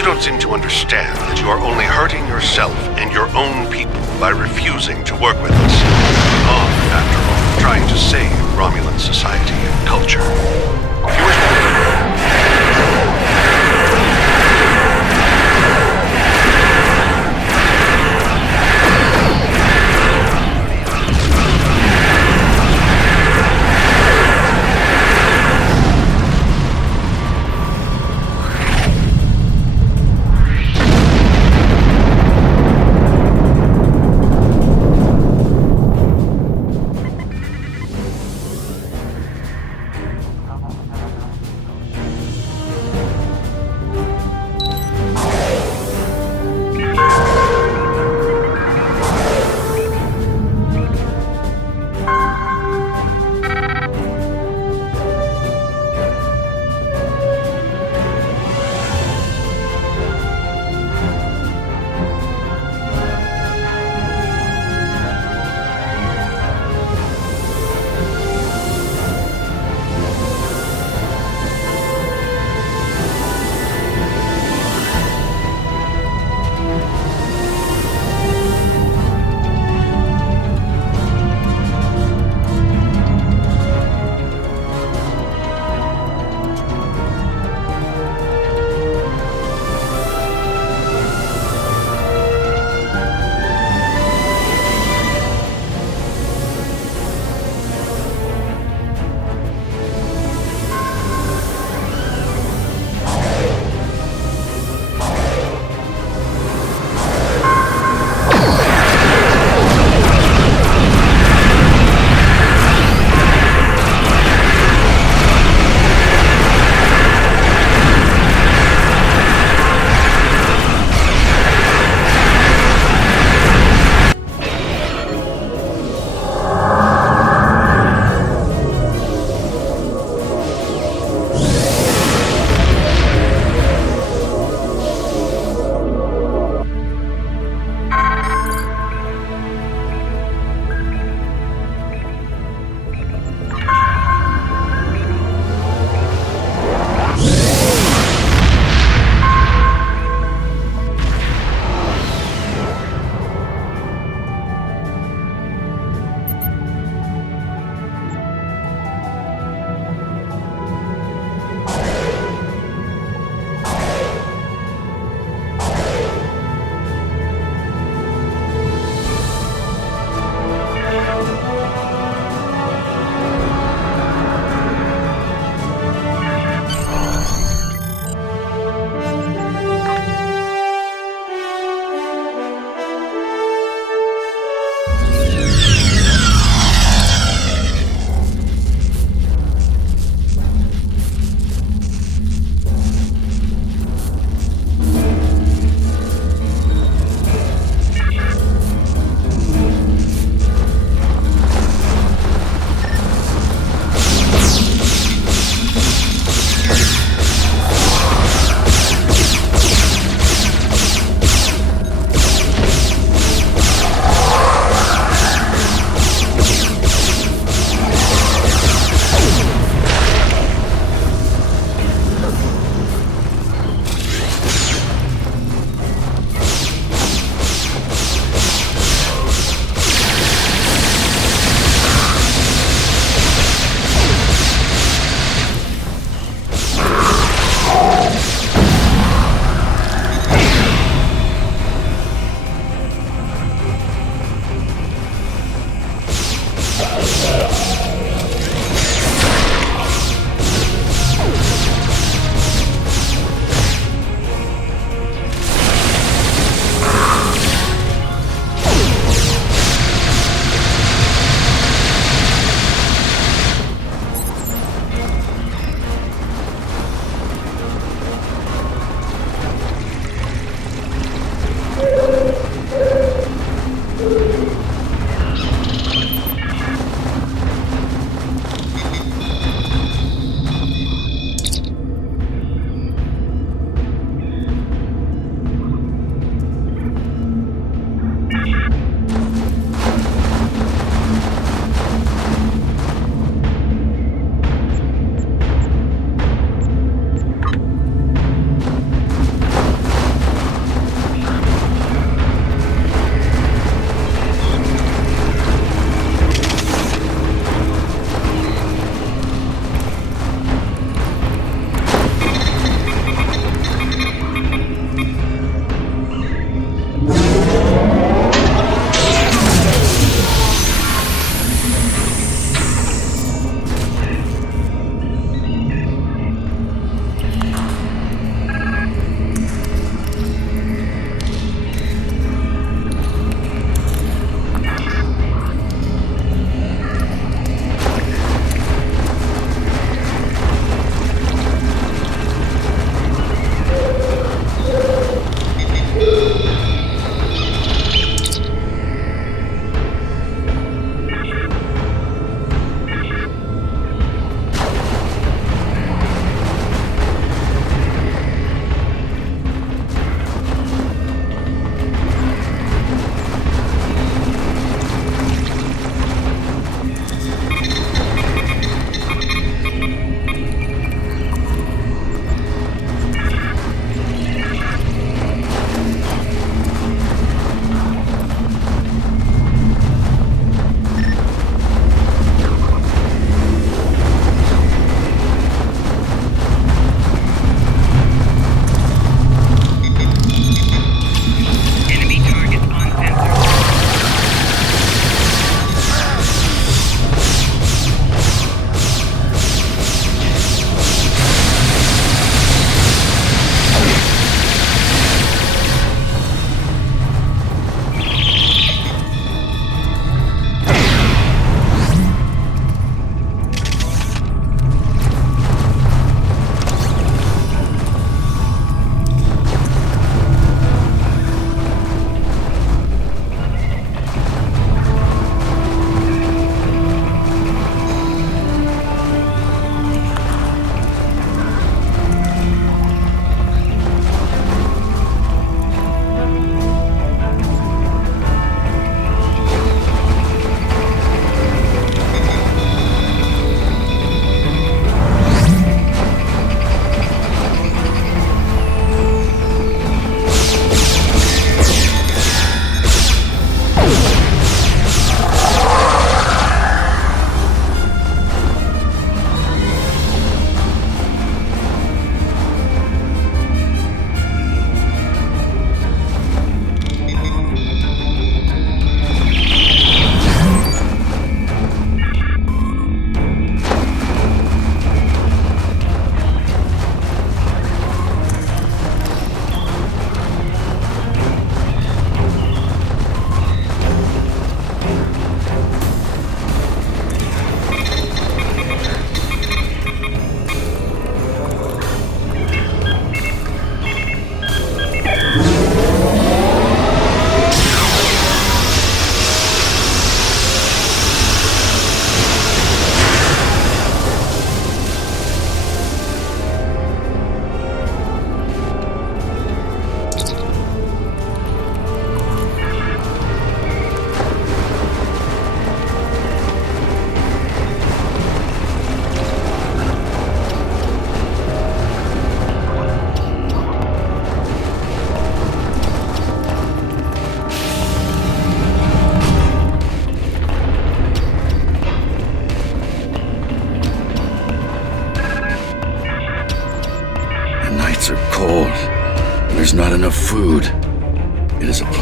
You don't seem to understand that you are only hurting yourself and your own people by refusing to work with us. On, after all, trying to save Romulan society and culture. If you were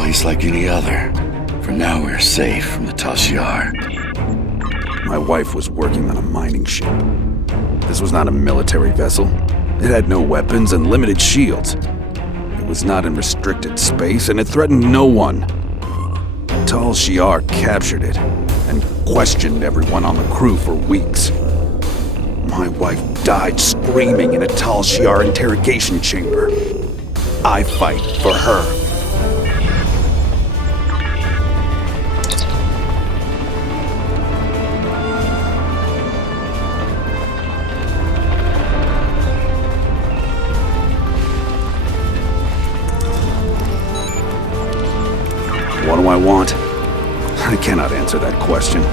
place like any other. For now, we're safe from the Tal Shiar. My wife was working on a mining ship. This was not a military vessel. It had no weapons and limited shields. It was not in restricted space, and it threatened no one. Tal Shiar captured it and questioned everyone on the crew for weeks. My wife died screaming in a Tal Shiar interrogation chamber. I fight for her. What do I want? I cannot answer that question.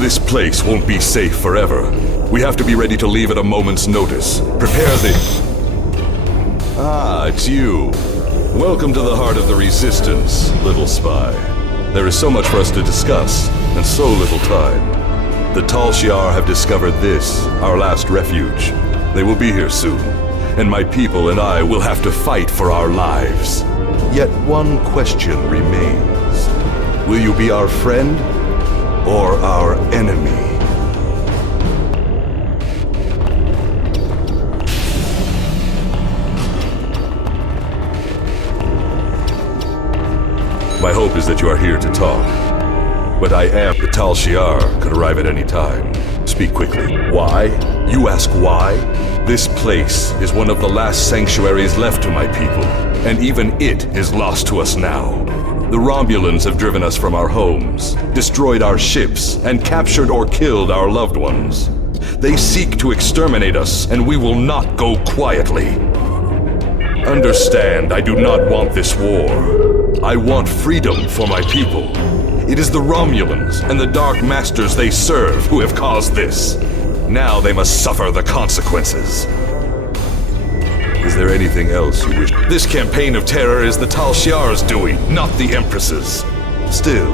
This place won't be safe forever. We have to be ready to leave at a moment's notice. Prepare the... Ah, it's you. Welcome to the heart of the Resistance, little spy. There is so much for us to discuss, and so little time. The Tal Shiar have discovered this, our last refuge. They will be here soon, and my people and I will have to fight for our lives. Yet one question remains. Will you be our friend? Or our enemy? My hope is that you are here to talk. But I am. The Tal Shiar could arrive at any time. Speak quickly. Why? You ask why? This place is one of the last sanctuaries left to my people, and even it is lost to us now. The Romulans have driven us from our homes, destroyed our ships, and captured or killed our loved ones. They seek to exterminate us, and we will not go quietly. Understand, I do not want this war. I want freedom for my people. It is the Romulans and the Dark Masters they serve who have caused this. Now they must suffer the consequences. Is there anything else you wish? This campaign of terror is the Tal Shiar's doing, not the Empress's. Still,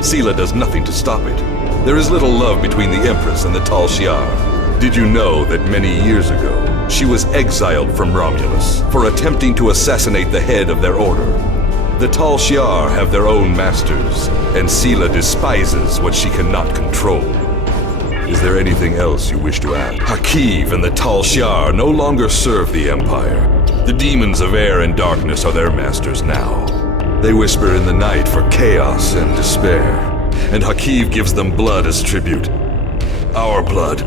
Sela does nothing to stop it. There is little love between the Empress and the Tal Shiar. Did you know that many years ago, she was exiled from Romulus for attempting to assassinate the head of their order? The Tal Shiar have their own masters, and Sela despises what she cannot control. Is there anything else you wish to add? Hakiv and the Tal Shiar no longer serve the Empire. The demons of air and darkness are their masters now. They whisper in the night for chaos and despair, and Hakiv gives them blood as tribute. Our blood.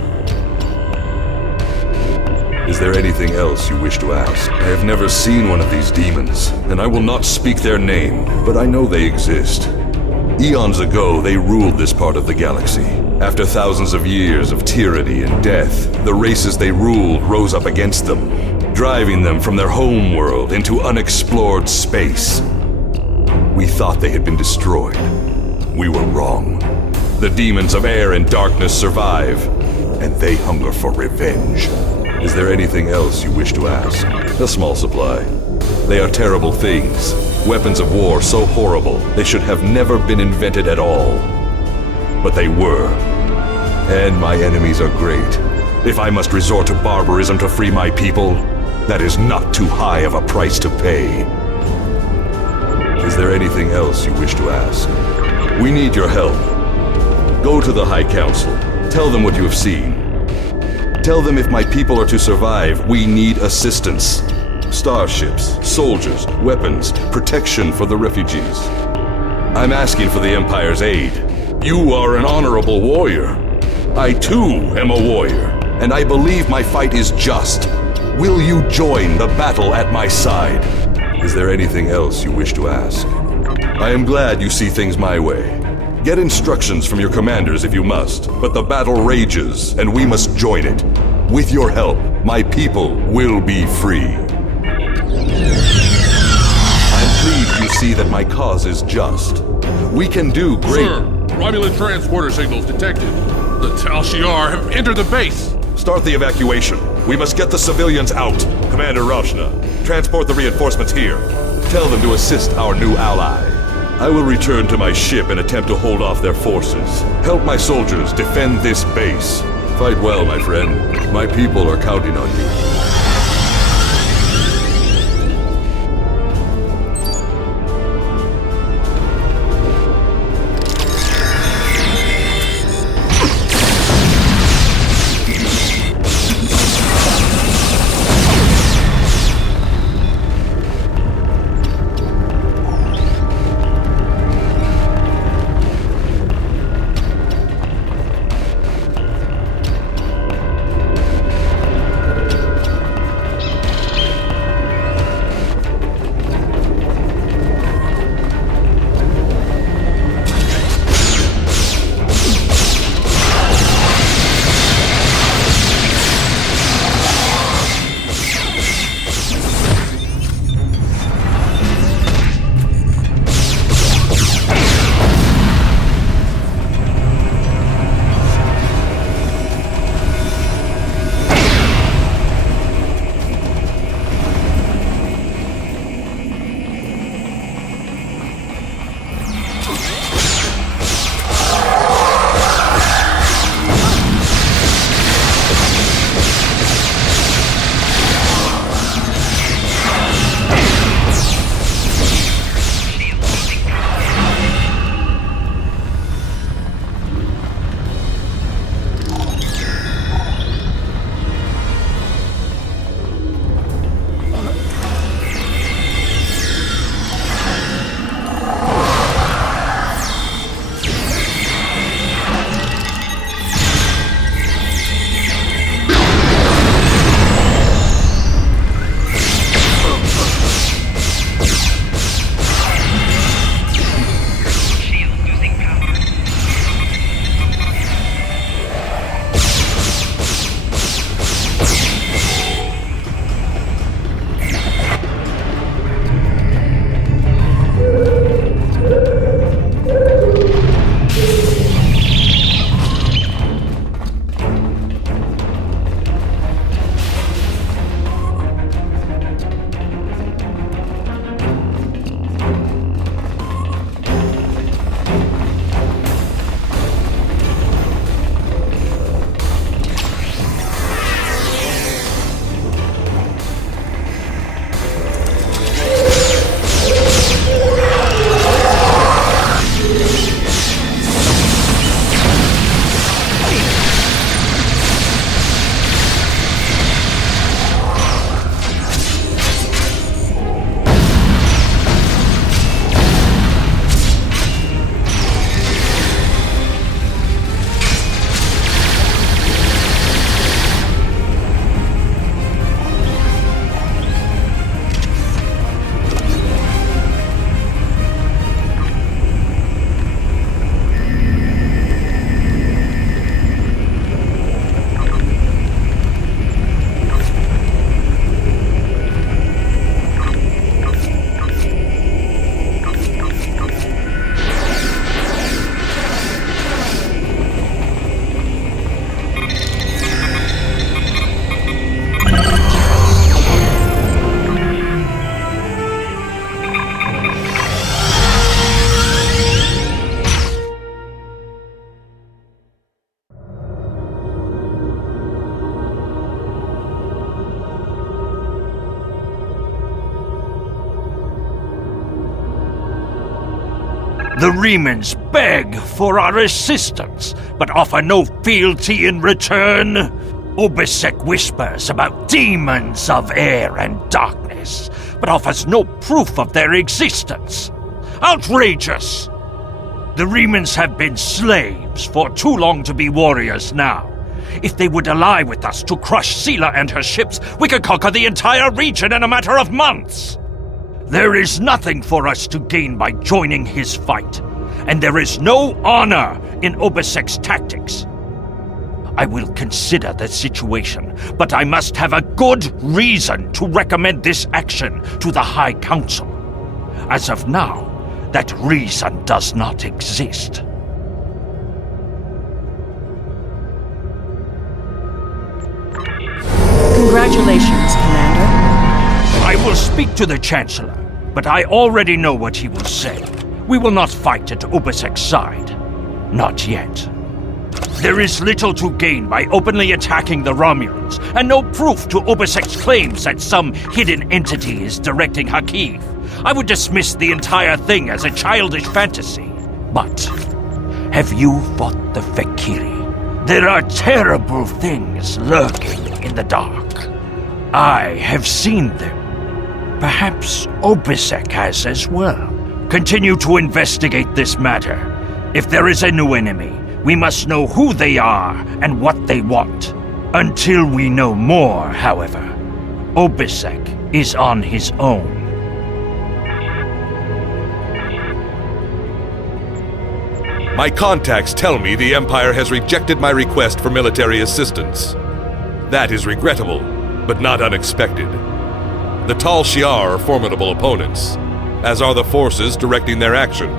Is there anything else you wish to ask? I have never seen one of these demons, and I will not speak their name, but I know they exist. Eons ago, they ruled this part of the galaxy. After thousands of years of tyranny and death, the races they ruled rose up against them, driving them from their home world into unexplored space. We thought they had been destroyed. We were wrong. The demons of air and darkness survive, and they hunger for revenge. Is there anything else you wish to ask? A small supply. They are terrible things. Weapons of war so horrible, they should have never been invented at all. But they were. And my enemies are great. If I must resort to barbarism to free my people, that is not too high of a price to pay. Is there anything else you wish to ask? We need your help. Go to the High Council. Tell them what you have seen. Tell them if my people are to survive, we need assistance. Starships, soldiers, weapons, protection for the refugees. I'm asking for the Empire's aid. You are an honorable warrior. I too am a warrior, and I believe my fight is just. Will you join the battle at my side? Is there anything else you wish to ask? I am glad you see things my way. Get instructions from your commanders if you must, but the battle rages, and we must join it. With your help, my people will be free. I'm pleased you see that my cause is just. We can do great... Sir, Romulan transporter signals detected. The Tal Shiar have entered the base. Start the evacuation. We must get the civilians out. Commander Roshna, transport the reinforcements here. Tell them to assist our new ally. I will return to my ship and attempt to hold off their forces. Help my soldiers defend this base. Fight well, my friend. My people are counting on you. The Remans beg for our assistance, but offer no fealty in return. Obisek whispers about demons of air and darkness, but offers no proof of their existence. Outrageous! The Remans have been slaves for too long to be warriors now. If they would ally with us to crush Sela and her ships, we could conquer the entire region in a matter of months. There is nothing for us to gain by joining his fight, and there is no honor in Obesek's tactics. I will consider the situation, but I must have a good reason to recommend this action to the High Council. As of now, that reason does not exist. Congratulations, Commander. I will speak to the Chancellor, but I already know what he will say. We will not fight at Obesek's side. Not yet. There is little to gain by openly attacking the Romulans, and no proof to Obesek's claims that some hidden entity is directing Hakiv. I would dismiss the entire thing as a childish fantasy. But have you fought the Fekiri? There are terrible things lurking in the dark. I have seen them. Perhaps Obesek has as well. Continue to investigate this matter. If there is a new enemy, we must know who they are and what they want. Until we know more, however, Obesek is on his own. My contacts tell me the Empire has rejected my request for military assistance. That is regrettable, but not unexpected. The Tal Shiar are formidable opponents, as are the forces directing their action.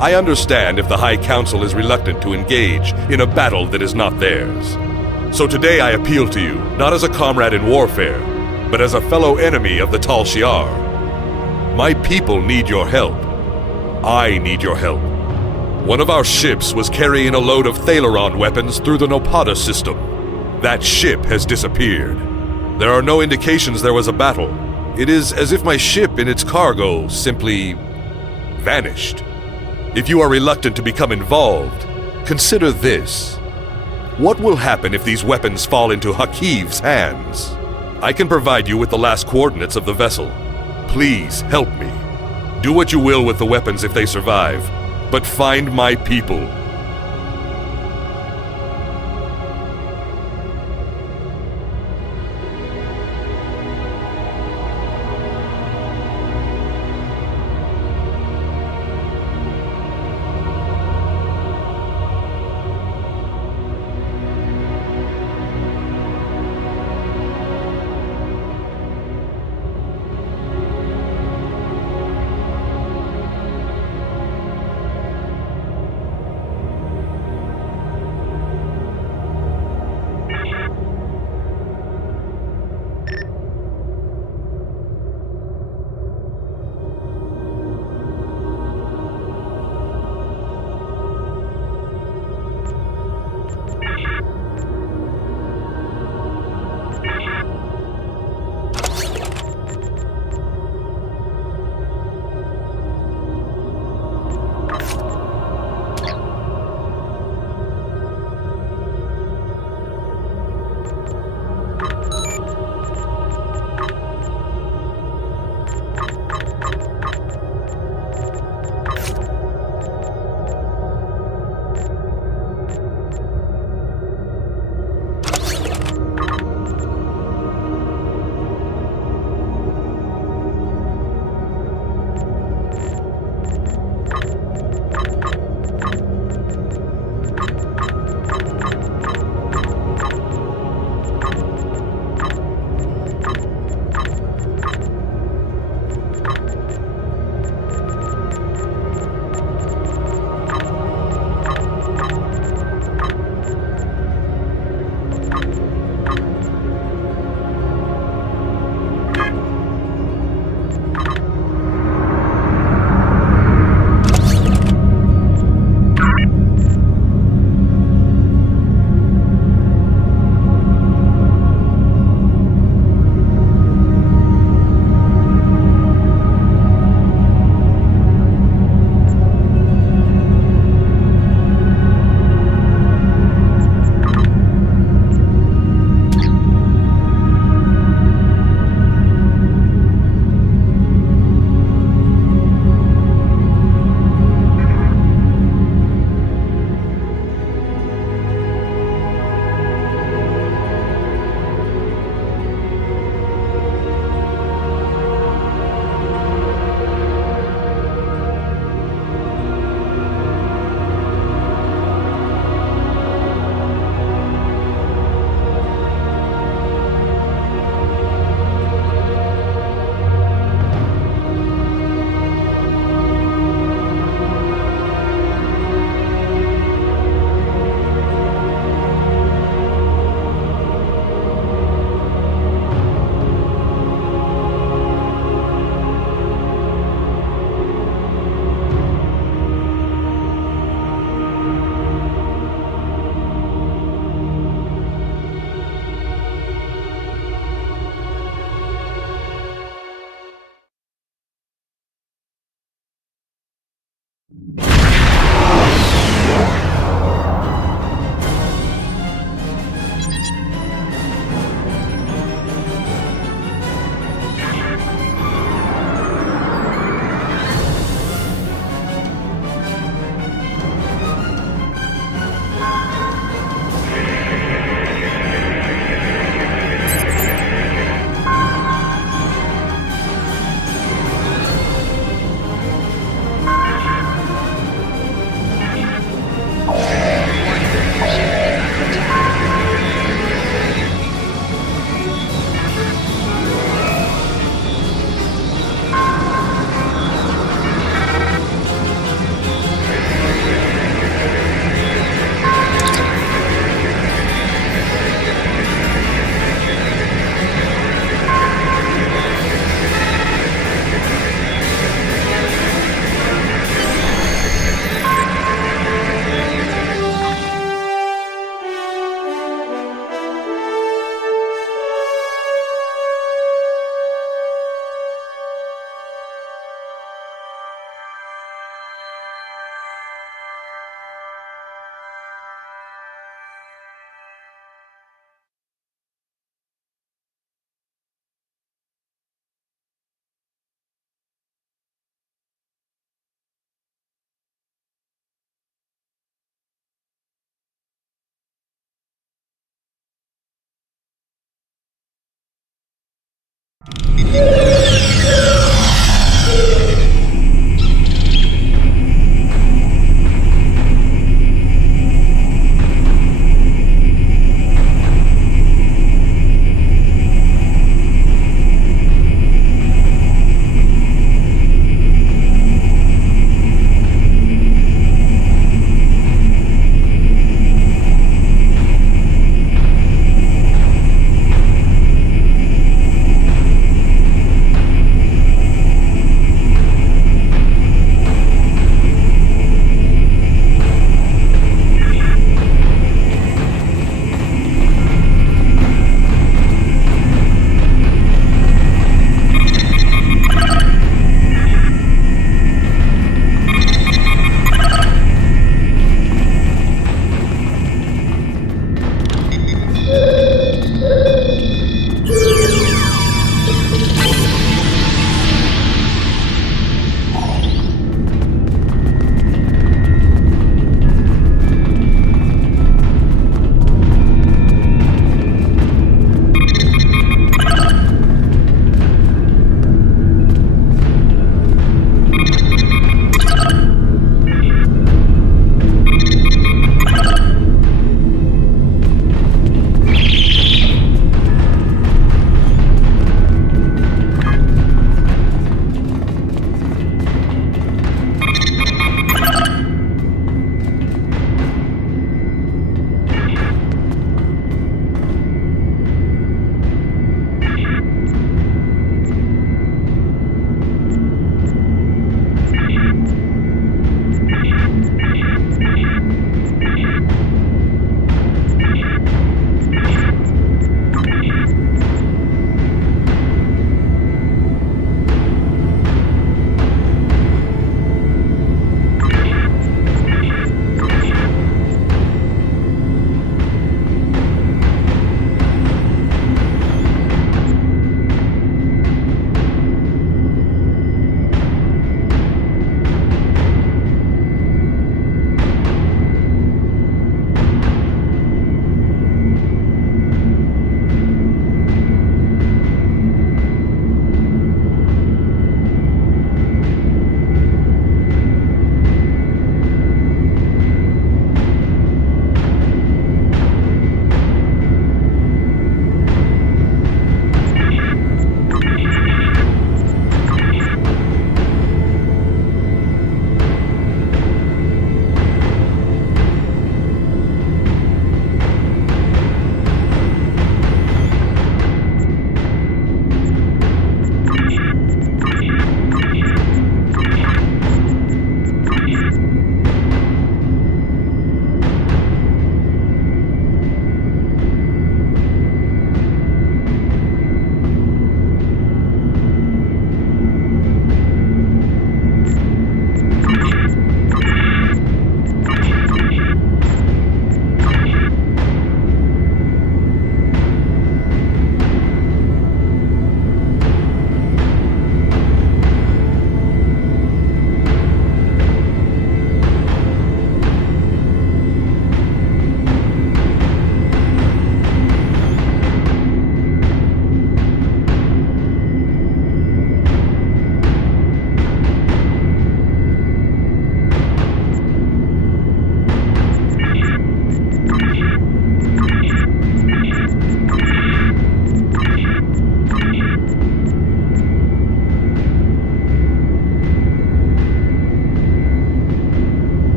I understand if the High Council is reluctant to engage in a battle that is not theirs. So today I appeal to you, not as a comrade in warfare, but as a fellow enemy of the Tal Shiar. My people need your help. I need your help. One of our ships was carrying a load of Thaleron weapons through the Nopada system. That ship has disappeared. There are no indications there was a battle. It is as if my ship and its cargo simply vanished. If you are reluctant to become involved, consider this. What will happen if these weapons fall into Hakiv's hands? I can provide you with the last coordinates of the vessel. Please help me. Do what you will with the weapons if they survive, but find my people.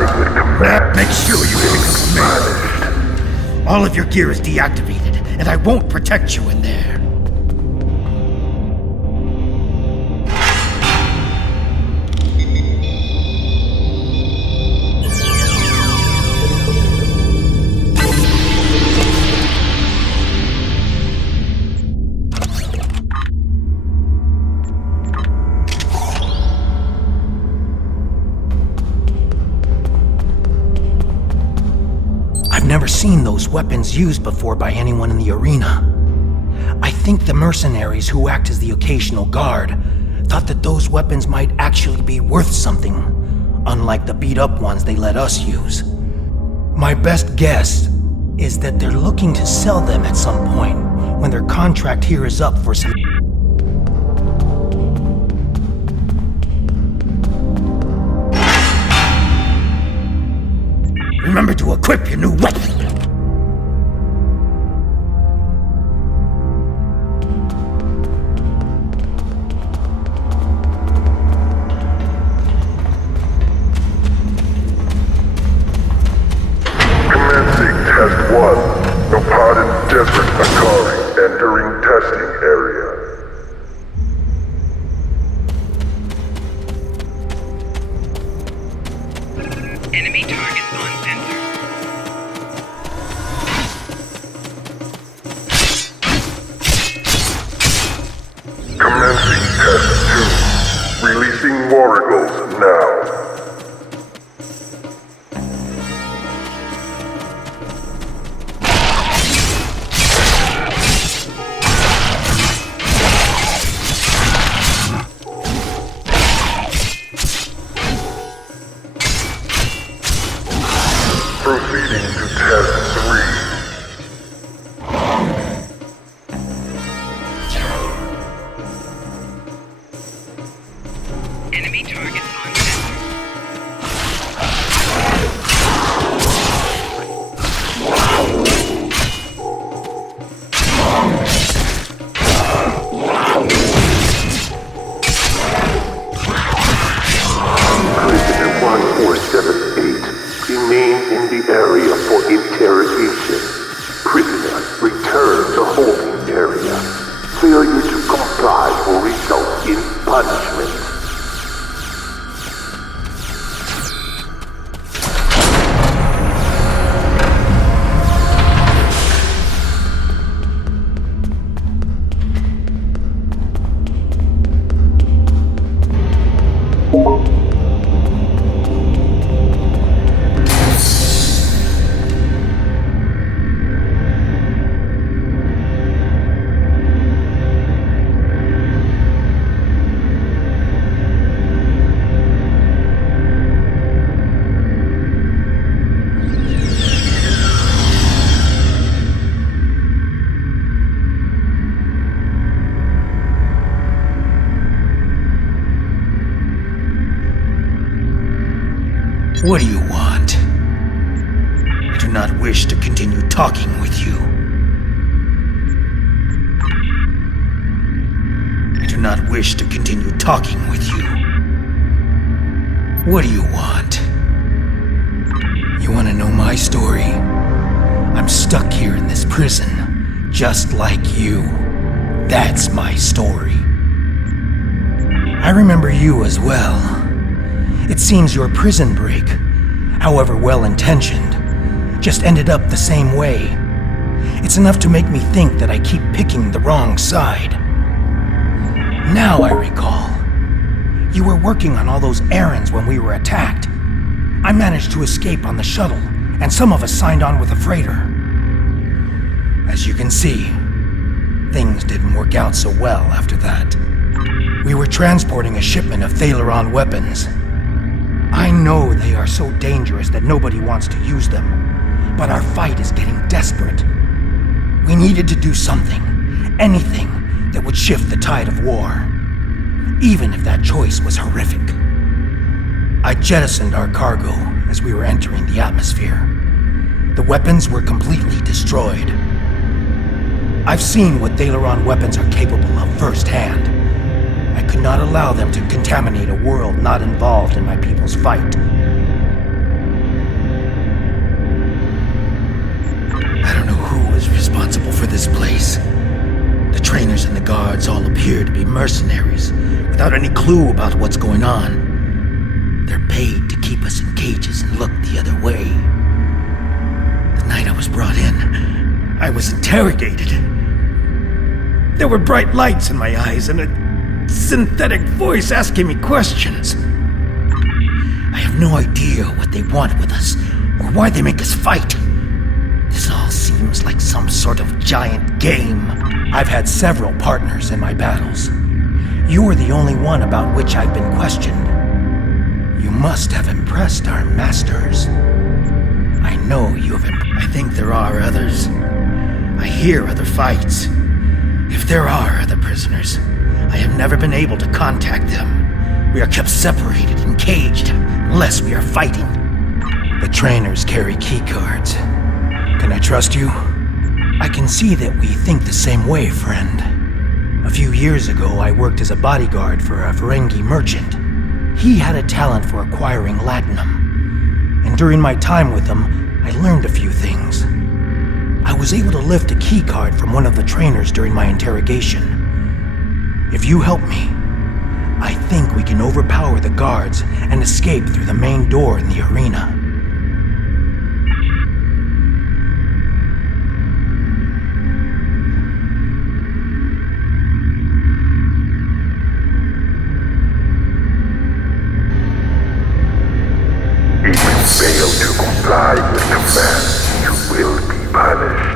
I would command. Make sure you hit command. All of your gear is deactivated, and I won't protect you in there. I've never seen those weapons used before by anyone in the arena. I think the mercenaries who act as the occasional guard thought that those weapons might actually be worth something, unlike the beat-up ones they let us use. My best guess is that they're looking to sell them at some point when their contract here is up for some... Remember to equip your new weapon! Commencing test 1. No pod in desert Akari entering testing area. Enemy targets on center. Commencing test 2. Releasing War Eagles now. Proceeding to test 3. Enemy targets on center. Prisoner 1478, remain in the area for interrogation. Prisoner, return to holding area. Failure to comply will result in punishment. What do you want? I do not wish to continue talking with you. I do not wish to continue talking with you. What do you want? You want to know my story? I'm stuck here in this prison, just like you. That's my story. I remember you as well. It seems your prison break, however well-intentioned, just ended up the same way. It's enough to make me think that I keep picking the wrong side. Now I recall. You were working on all those errands when we were attacked. I managed to escape on the shuttle, and some of us signed on with a freighter. As you can see, things didn't work out so well after that. We were transporting a shipment of Thaleron weapons. I know they are so dangerous that nobody wants to use them, but our fight is getting desperate. We needed to do something, anything, that would shift the tide of war, even if that choice was horrific. I jettisoned our cargo as we were entering the atmosphere. The weapons were completely destroyed. I've seen what Thaleron weapons are capable of firsthand. I could not allow them to contaminate a world not involved in my people's fight. responsible for this place. The trainers and the guards all appear to be mercenaries, without any clue about what's going on. They're paid to keep us in cages and look the other way. The night I was brought in, I was interrogated. There were bright lights in my eyes and a synthetic voice asking me questions. I have no idea what they want with us, or why they make us fight. This all seems like some sort of giant game. I've had several partners in my battles. You are the only one about which I've been questioned. You must have impressed our masters. I know you have I think there are others. I hear other fights. If there are other prisoners, I have never been able to contact them. We are kept separated and caged, unless we are fighting. The trainers carry keycards. Can I trust you? I can see that we think the same way, friend. A few years ago, I worked as a bodyguard for a Ferengi merchant. He had a talent for acquiring latinum. And during my time with him, I learned a few things. I was able to lift a keycard from one of the trainers during my interrogation. If you help me, I think we can overpower the guards and escape through the main door in the arena. If you fail to comply with command, you will be punished.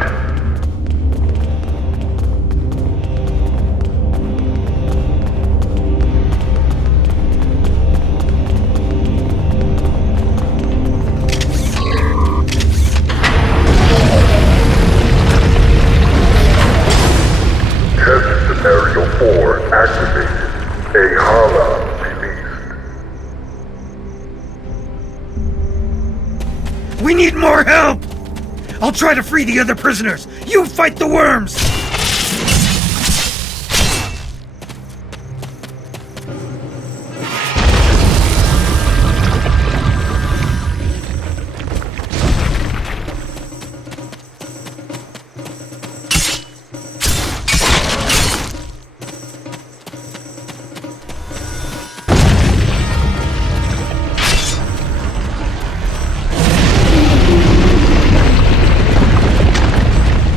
Test Scenario 4 activated. A Hala released. We need more help! I'll try to free the other prisoners. You fight the worms!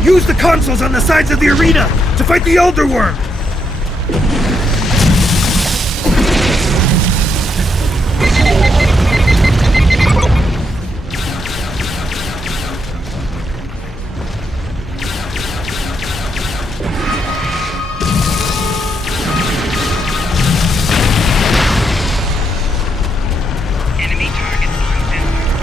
Use the consoles on the sides of the arena to fight the Elder Worm! Enemy targets on sensor.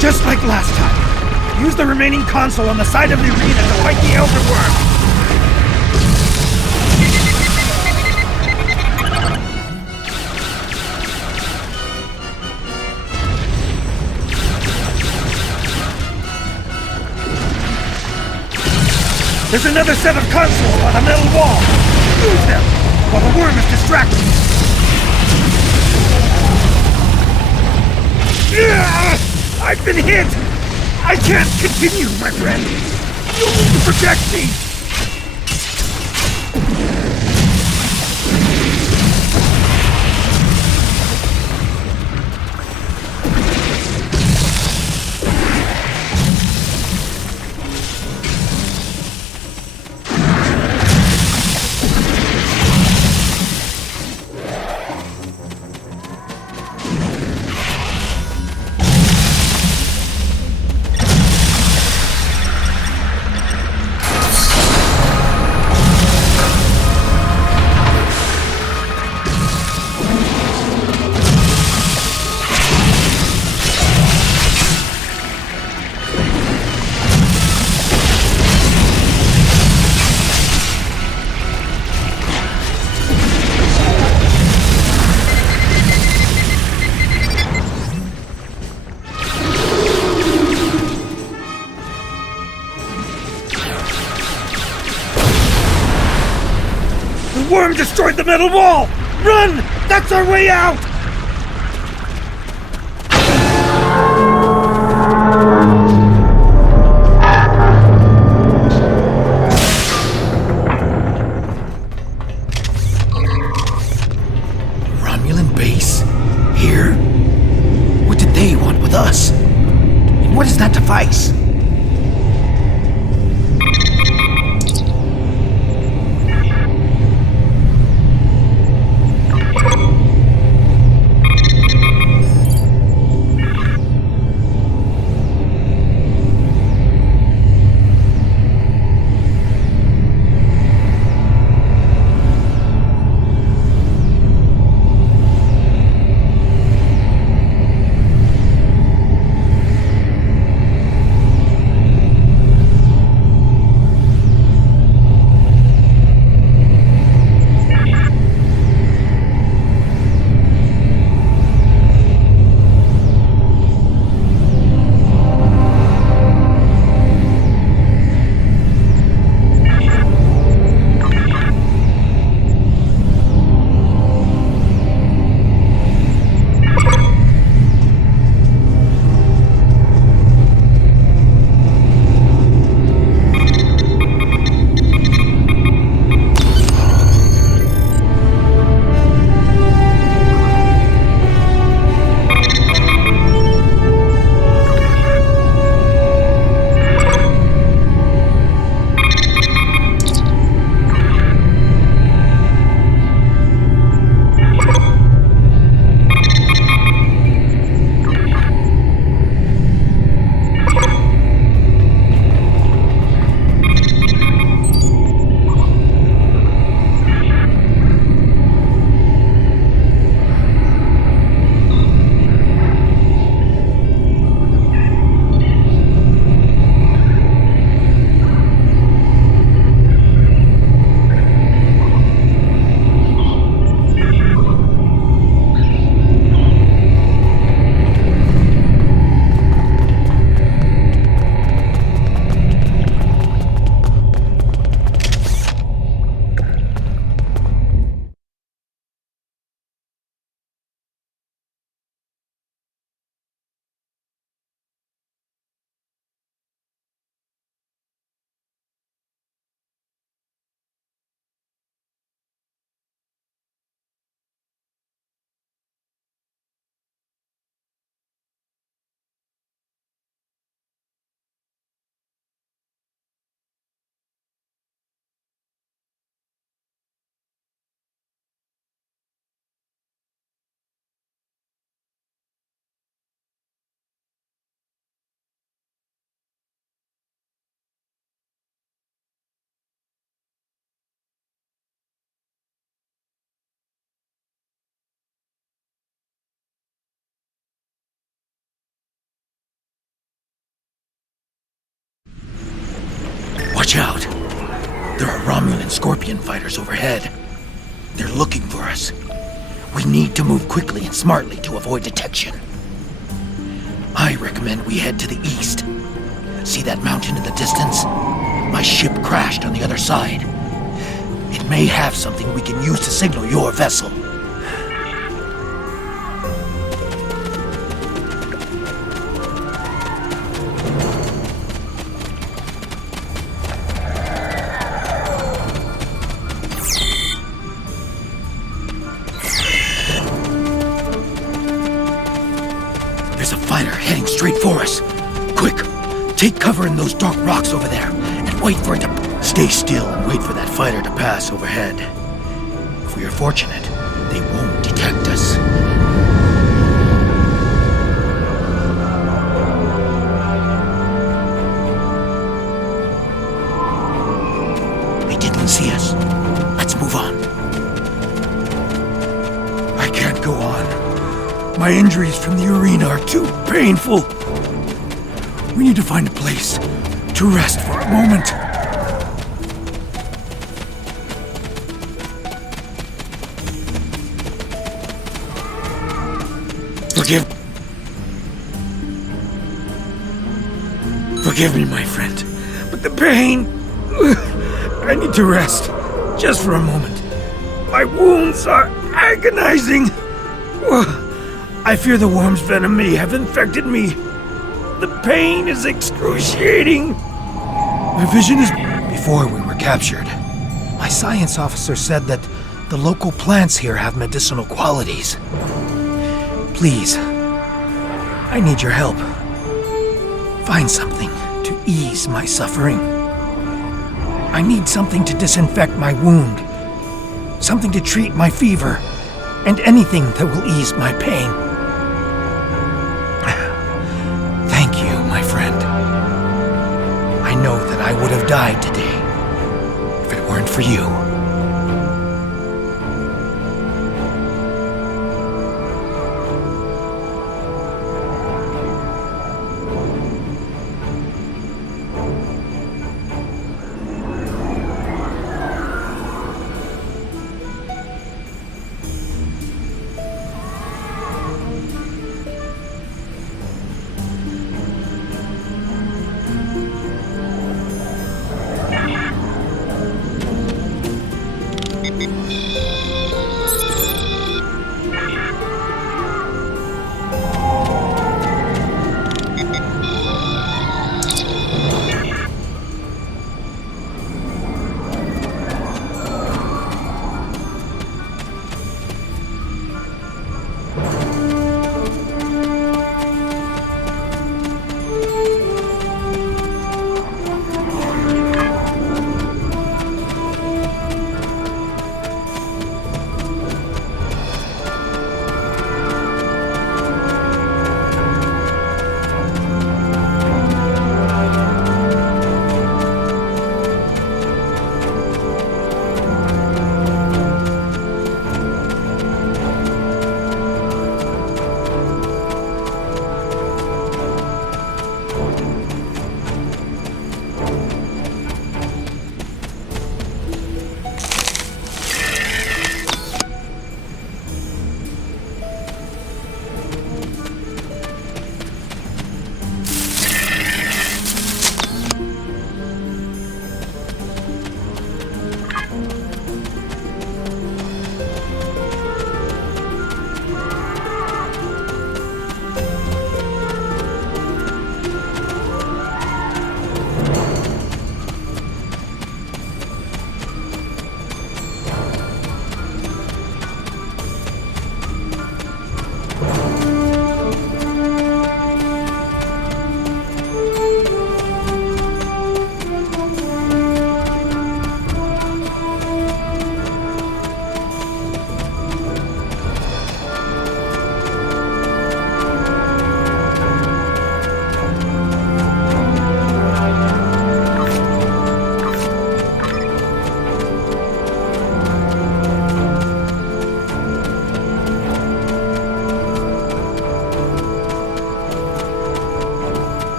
Just like last time. Use the remaining console on the side of the arena to fight the Elder Worm. There's another set of consoles on a metal wall. Use them while the worm is distracted. I've been hit! I can't continue, my friend! You need to protect me! The worm destroyed the metal wall! Run! That's our way out! Romulan base? Here? What did they want with us? And what is that device? Watch out! There are Romulan Scorpion fighters overhead. They're looking for us. We need to move quickly and smartly to avoid detection. I recommend we head to the east. See that mountain in the distance? My ship crashed on the other side. It may have something we can use to signal your vessel. There's a fighter heading straight for us. Quick, take cover in those dark rocks over there and wait for it to... Stay still and wait for that fighter to pass overhead. If we are fortunate, they won't detect us. They didn't see us. Let's move on. I can't go on. My injuries from the arena are too painful. We need to find a place to rest for a moment. Forgive me, my friend, but the pain... I need to rest, just for a moment. My wounds are agonizing. I fear the worm's venom may have infected me. The pain is excruciating. My vision is... Before we were captured, my science officer said that the local plants here have medicinal qualities. Please, I need your help. Find something to ease my suffering. I need something to disinfect my wound, something to treat my fever, and anything that will ease my pain. Thank you, my friend. I know that I would have died today if it weren't for you.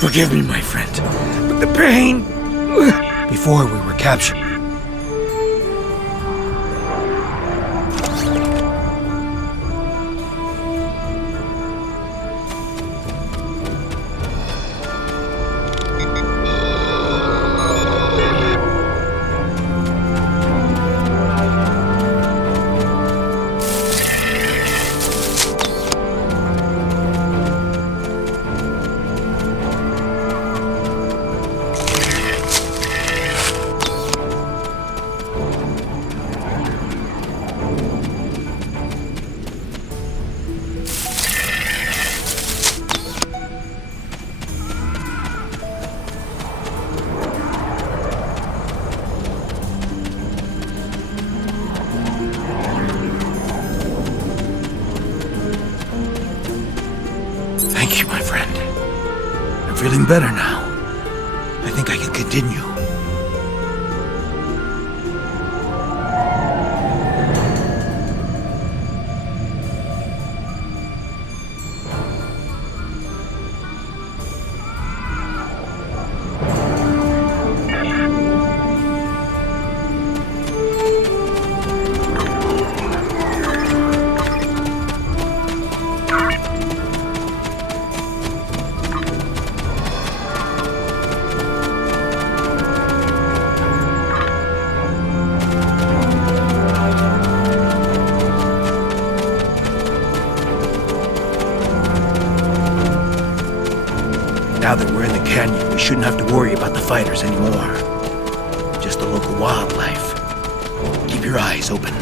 Forgive me, my friend, but the pain... Before we were captured... feeling better now. I think I can continue. Now that we're in the canyon, we shouldn't have to worry about the fighters anymore. Just the local wildlife. Keep your eyes open.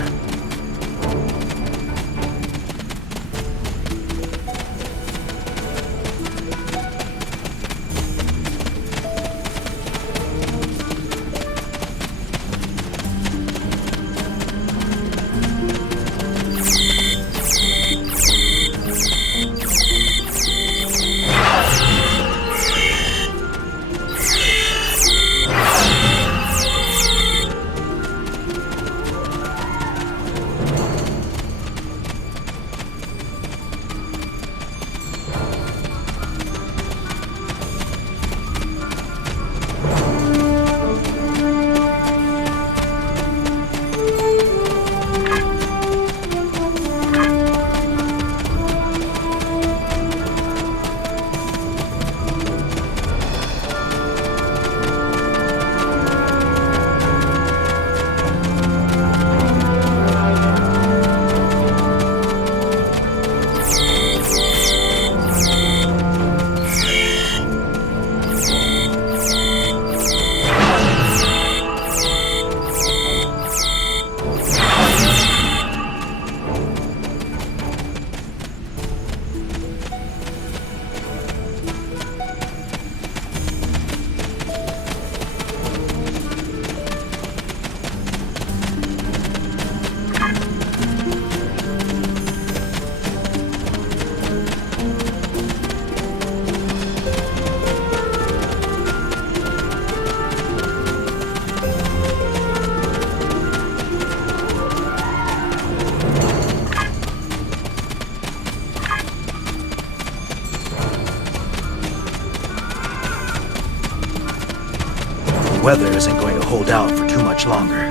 The weather isn't going to hold out for too much longer.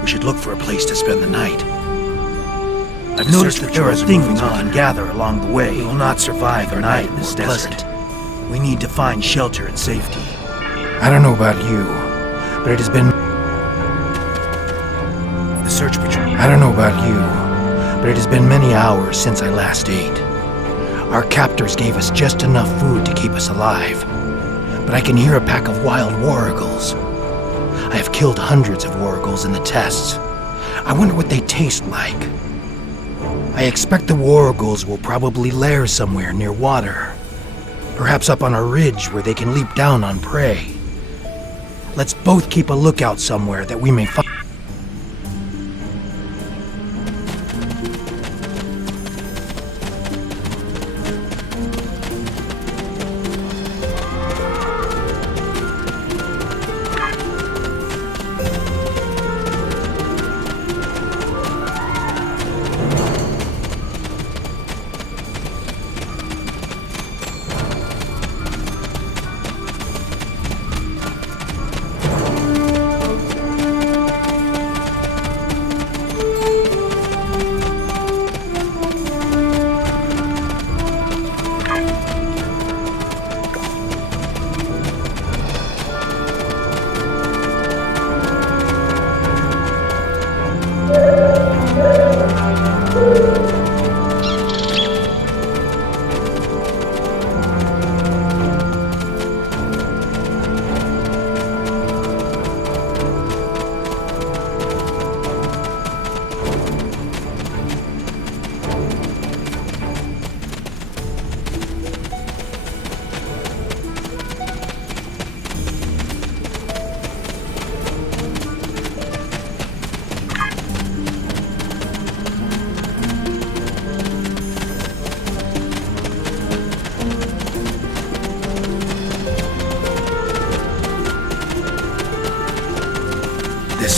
We should look for a place to spend the night. I've noticed that there are things we can gather along the way. We will not survive the night in this desert. We need to find shelter and safety. I don't know about you, but it has been... The search patrol... I don't know about you, but it has been many hours since I last ate. Our captors gave us just enough food to keep us alive. But I can hear a pack of wild wargulls. I have killed hundreds of wargulls in the tests. I wonder what they taste like. I expect the wargulls will probably lair somewhere near water. Perhaps up on a ridge where they can leap down on prey. Let's both keep a lookout somewhere that we may find.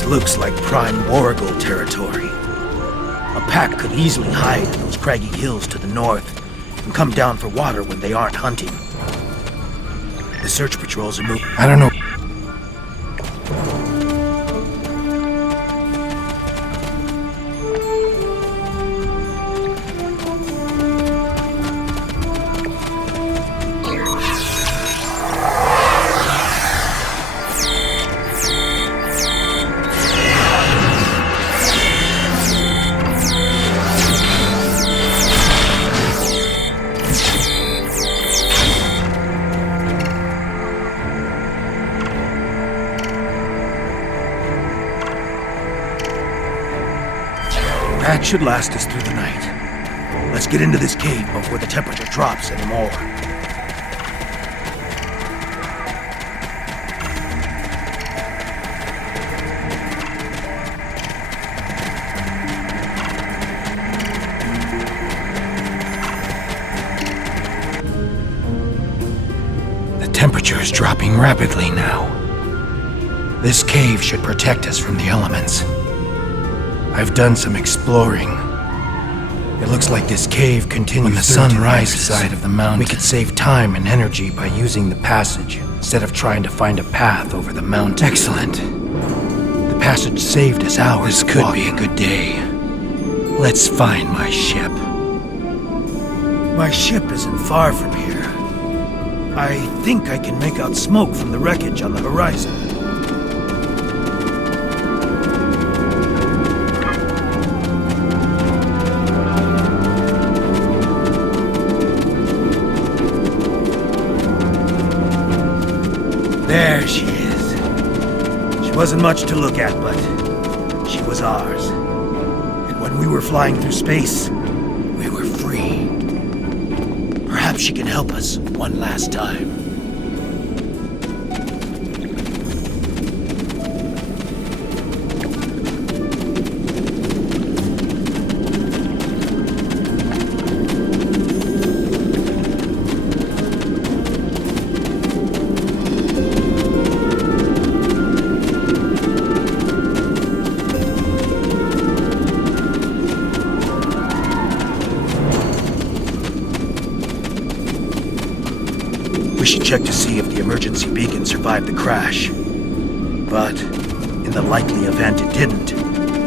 This looks like prime Warrigal territory. A pack could easily hide in those craggy hills to the north and come down for water when they aren't hunting. The search patrols are moving. I don't know. That should last us through the night. Let's get into this cave before the temperature drops anymore. The temperature is dropping rapidly now. This cave should protect us from the elements. I've done some exploring. It looks like this cave continues when the sun rises side of the mountain. We could save time and energy by using the passage instead of trying to find a path over the mountain. Excellent. The passage saved us hours. This could be a good day. Let's find my ship. My ship isn't far from here. I think I can make out smoke from the wreckage on the horizon. There she is. She wasn't much to look at, but she was ours. And when we were flying through space, we were free. Perhaps she can help us one last time. We should check to see if the emergency beacon survived the crash. But, in the likely event it didn't,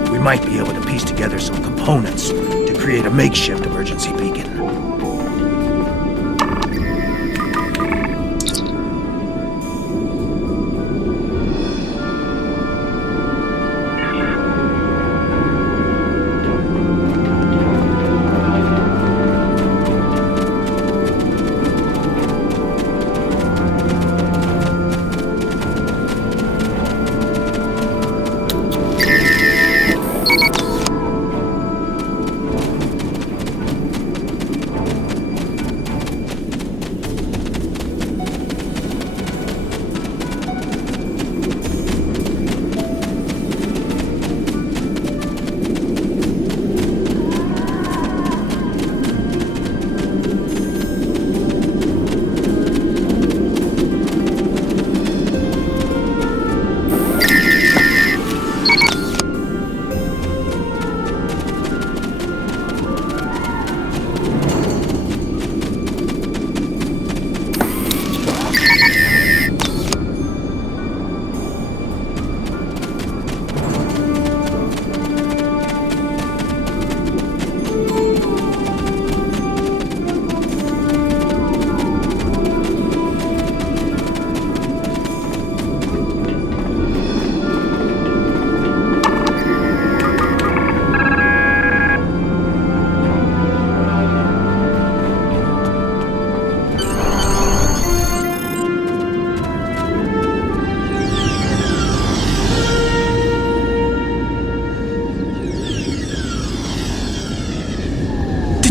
we might be able to piece together some components to create a makeshift emergency beacon.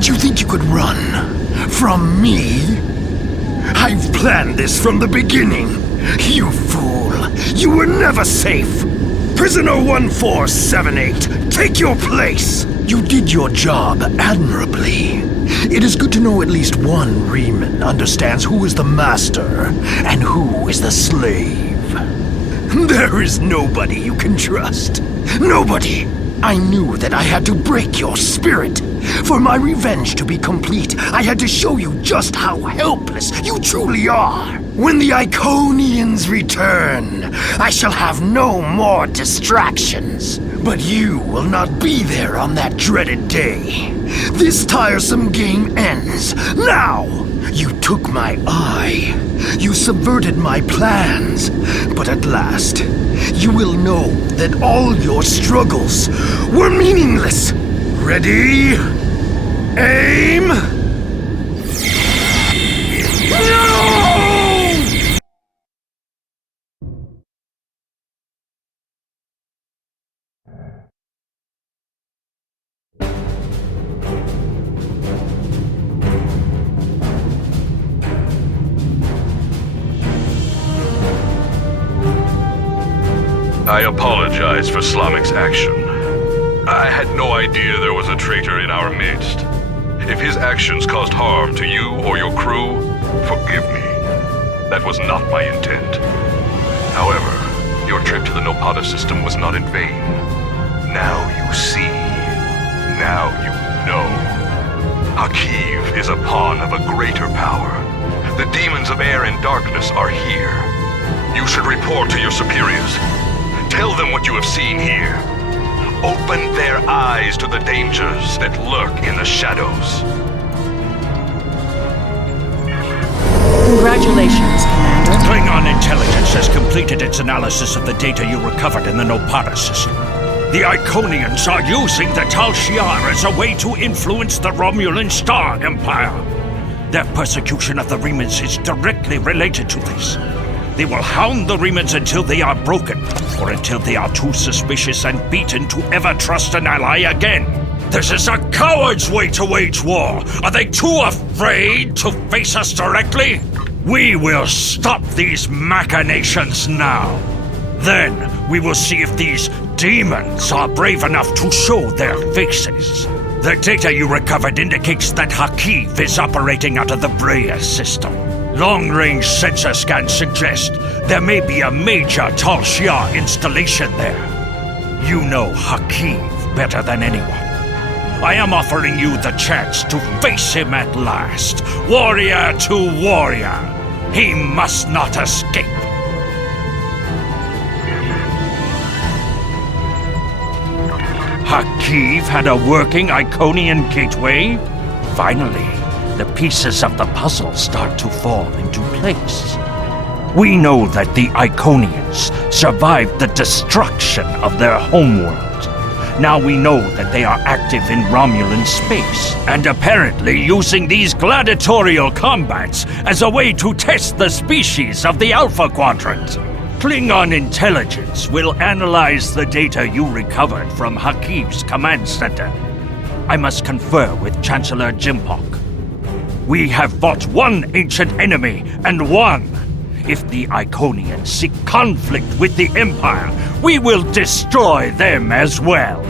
You think you could run from me? I've planned this from the beginning. You fool. You were never safe. Prisoner 1478, take your place. You did your job admirably. It is good to know at least one Reman understands who is the master and who is the slave. There is nobody you can trust. Nobody. I knew that I had to break your spirit. For my revenge to be complete, I had to show you just how helpless you truly are. When the Iconians return, I shall have no more distractions. But you will not be there on that dreaded day. This tiresome game ends now. You took my eye. You subverted my plans. But at last, you will know that all your struggles were meaningless. Ready? Aim! No! I apologize for Slamic's action. I had no idea there was a traitor in our midst. If his actions caused harm to you or your crew, forgive me. That was not my intent. However, your trip to the Nopata system was not in vain. Now you see. Now you know. Hakiv is a pawn of a greater power. The demons of air and darkness are here. You should report to your superiors. Tell them what you have seen here. Open their eyes to the dangers that lurk in the shadows. Congratulations, Commander. Klingon intelligence has completed its analysis of the data you recovered in the Nopata system. The Iconians are using the Tal Shiar as a way to influence the Romulan Star Empire. Their persecution of the Remans is directly related to this. They will hound the Remans until they are broken, or until they are too suspicious and beaten to ever trust an ally again. This is a coward's way to wage war. Are they too afraid to face us directly? We will stop these machinations now. Then we will see if these demons are brave enough to show their faces. The data you recovered indicates that Hakiv is operating out of the Breya system. Long-range sensor scans suggest there may be a major Tal Shiar installation there. You know Hakiv better than anyone. I am offering you the chance to face him at last, warrior to warrior. He must not escape. Hakiv had a working Iconian gateway? Finally, the pieces of the puzzle start to fall into place. We know that the Iconians survived the destruction of their homeworld. Now we know that they are active in Romulan space, and apparently using these gladiatorial combats as a way to test the species of the Alpha Quadrant. Klingon intelligence will analyze the data you recovered from Hakiv's command center. I must confer with Chancellor Jimpok. We have fought one ancient enemy and won. If the Iconians seek conflict with the Empire, we will destroy them as well.